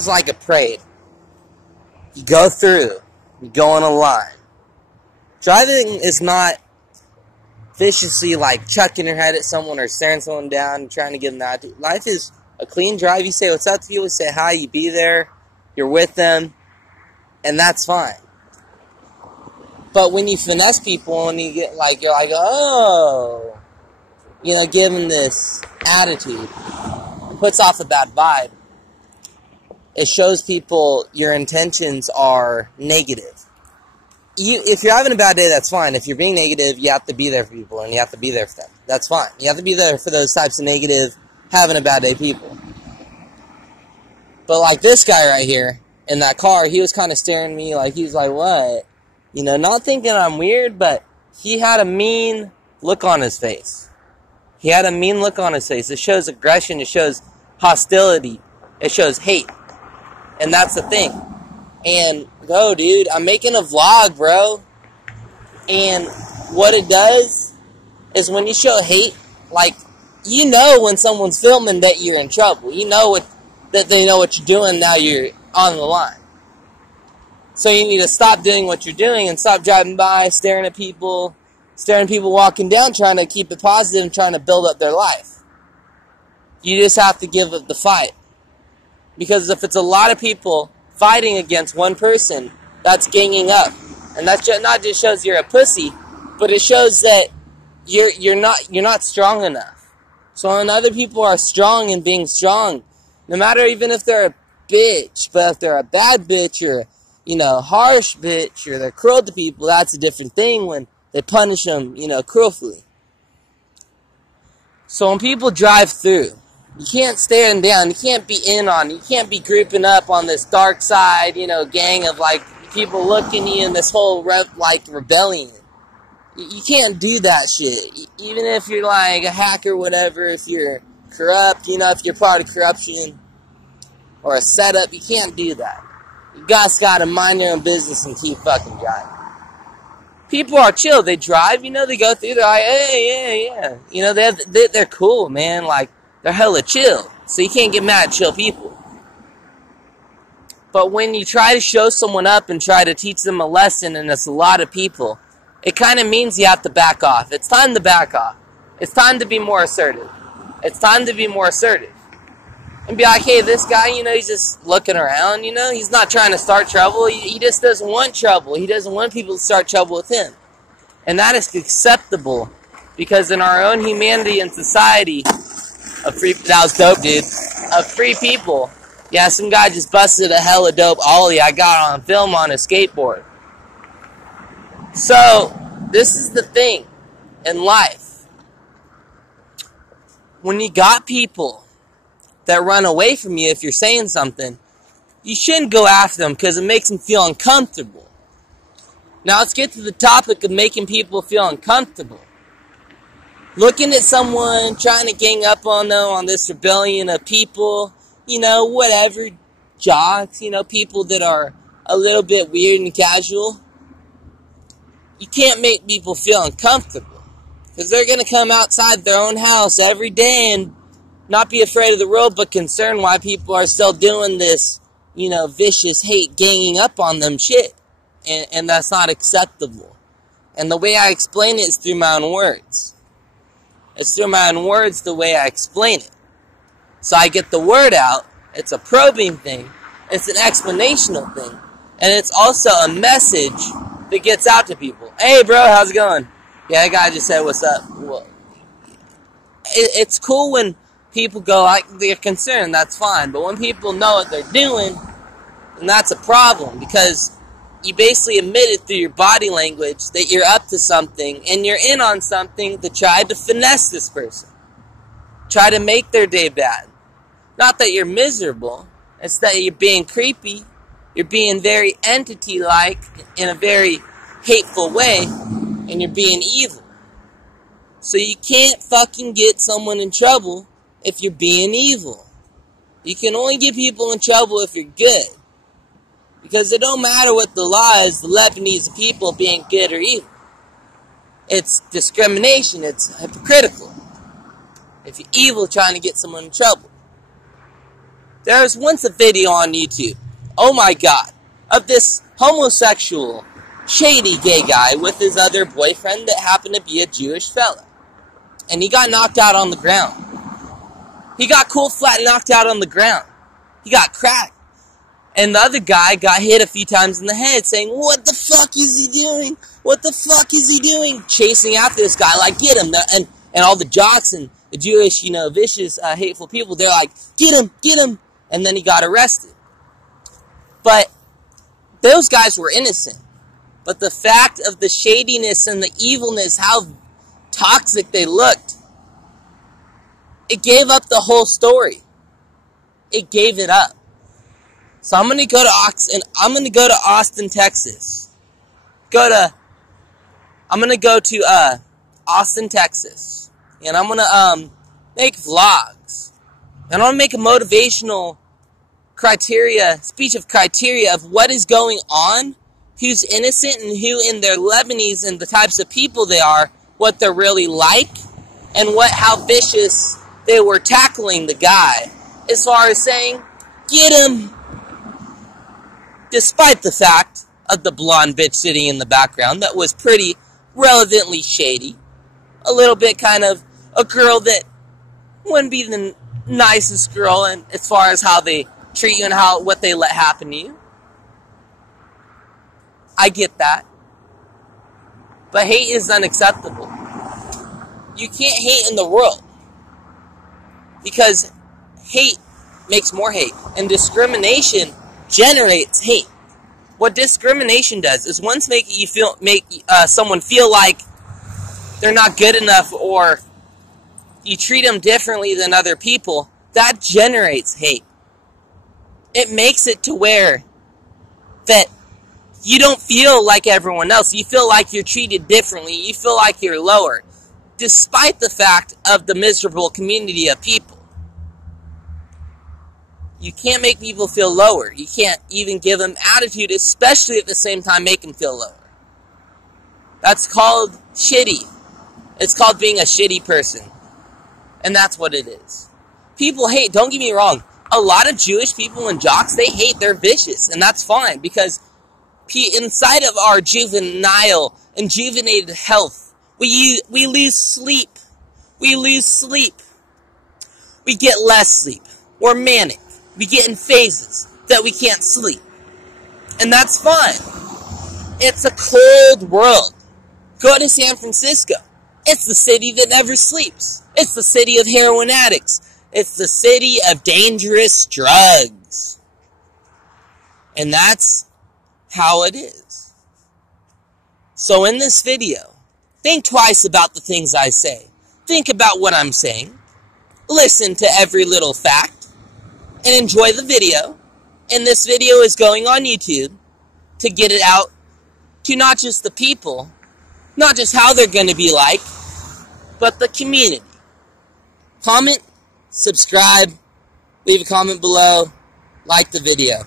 It's like a parade. You go through. You go on a line. Driving is not viciously like chucking your head at someone or staring someone down and trying to get them out. Life is a clean drive. You say what's up to people, you say hi, you be there, you're with them, and that's fine. But when you finesse people and you get like, you're like, oh, you know, give them this attitude, it puts off a bad vibe. It shows people your intentions are negative. If you're having a bad day, that's fine. If you're being negative, you have to be there for people, and you have to be there for them. That's fine. You have to be there for those types of negative, having a bad day people. But like this guy right here, in that car, he was kind of staring at me like, he was like, what? You know, not thinking I'm weird, but he had a mean look on his face. He had a mean look on his face. It shows aggression. It shows hostility. It shows hate. And that's the thing. And, no, dude, I'm making a vlog, bro. And what it does is when you show hate, like, you know when someone's filming that you're in trouble. You know that they know what you're doing, now you're on the line. So you need to stop doing what you're doing and stop driving by, staring at people walking down, trying to keep it positive and trying to build up their life. You just have to give up the fight. Because if it's a lot of people fighting against one person, that's ganging up. And that not just shows you're a pussy, but it shows that you're not strong enough. So when other people are strong and being strong, no matter even if they're a bitch, but if they're a bad bitch or, you know, harsh bitch, or they're cruel to people, that's a different thing when they punish them, you know, cruelly. So when people drive through, you can't stare them down, you can't be in on, you can't be grouping up on this dark side, you know, gang of, like, people looking at you in this whole, rebellion. You can't do that shit. Even if you're, like, a hacker or whatever, if you're corrupt, you know, if you're part of corruption or a setup, you can't do that. You guys gotta mind your own business and keep fucking driving. People are chill. They drive, you know, they go through, they're like, hey, yeah. You know, they're cool, man. Like, they're hella chill. So you can't get mad at chill people. But when you try to show someone up and try to teach them a lesson, and it's a lot of people, it kind of means you have to back off. It's time to back off. It's time to be more assertive. It's time to be more assertive. And be like, hey, this guy, you know, he's just looking around, you know? He's not trying to start trouble. He just doesn't want trouble. He doesn't want people to start trouble with him. And that is acceptable. Because in our own humanity and society of free... That was dope, dude. Of free people. Yeah, some guy just busted a hella dope ollie I got on film on a skateboard. So, this is the thing in life. When you got people that run away from you if you're saying something, you shouldn't go after them because it makes them feel uncomfortable. Now let's get to the topic of making people feel uncomfortable. Looking at someone, trying to gang up on them on this rebellion of people, you know, whatever, jocks, you know, people that are a little bit weird and casual. You can't make people feel uncomfortable because they're going to come outside their own house every day and not be afraid of the world, but concerned why people are still doing this, you know, vicious hate, ganging up on them shit. And that's not acceptable. And the way I explain it is through my own words. It's through my own words the way I explain it. So I get the word out. It's a probing thing. It's an explanational thing. And it's also a message that gets out to people. Hey, bro, how's it going? Yeah, that guy just said, what's up? Well, it's cool when people go like they're concerned, that's fine. But when people know what they're doing, then that's a problem. Because you basically admitted through your body language that you're up to something and you're in on something to try to finesse this person. Try to make their day bad. Not that you're miserable. It's that you're being creepy. You're being very entity-like in a very hateful way. And you're being evil. So you can't fucking get someone in trouble if you're being evil. You can only get people in trouble if you're good. Because it don't matter what the law is, the Lebanese people being good or evil. It's discrimination. It's hypocritical. If you're evil trying to get someone in trouble. There was once a video on YouTube, oh my god, of this homosexual, shady gay guy with his other boyfriend that happened to be a Jewish fella. And he got knocked out on the ground. He got cold flat knocked out on the ground. He got cracked. And the other guy got hit a few times in the head saying, what the fuck is he doing? What the fuck is he doing? Chasing after this guy like, get him. And all the jocks and the Jewish, vicious, hateful people, they're like, get him, get him. And then he got arrested. But those guys were innocent. But the fact of the shadiness and the evilness, how toxic they looked, it gave up the whole story. It gave it up. So I'm gonna go to Austin, Texas. I'm gonna go to Austin, Texas, and I'm gonna make vlogs, and I'm gonna make a motivational speech of criteria of what is going on, who's innocent, and who in their Lebanese and the types of people they are, what they're really like, and how vicious they were tackling the guy, as far as saying, get him, despite the fact of the blonde bitch sitting in the background that was pretty relevantly shady, a little bit kind of a girl that wouldn't be the nicest girl, and as far as how they treat you and what they let happen to you. I get that. But hate is unacceptable. You can't hate in the world, because hate makes more hate, and discrimination generates hate. What discrimination does is once make someone feel like they're not good enough, or you treat them differently than other people, that generates hate. It makes it to where that you don't feel like everyone else. You feel like you're treated differently. You feel like you're lower, despite the fact of the miserable community of people. You can't make people feel lower. You can't even give them attitude, especially at the same time make them feel lower. That's called shitty. It's called being a shitty person. And that's what it is. People hate, don't get me wrong. A lot of Jewish people and jocks, they hate, they're vicious. And that's fine, because inside of our juvenated health, we lose sleep. We lose sleep. We get less sleep. We're manic. We get in phases that we can't sleep. And that's fine. It's a cold world. Go to San Francisco. It's the city that never sleeps. It's the city of heroin addicts. It's the city of dangerous drugs. And that's how it is. So in this video, think twice about the things I say. Think about what I'm saying. Listen to every little fact. And enjoy the video. And this video is going on YouTube to get it out to not just the people, not just how they're going to be like, but the community. Comment, subscribe, leave a comment below, like the video.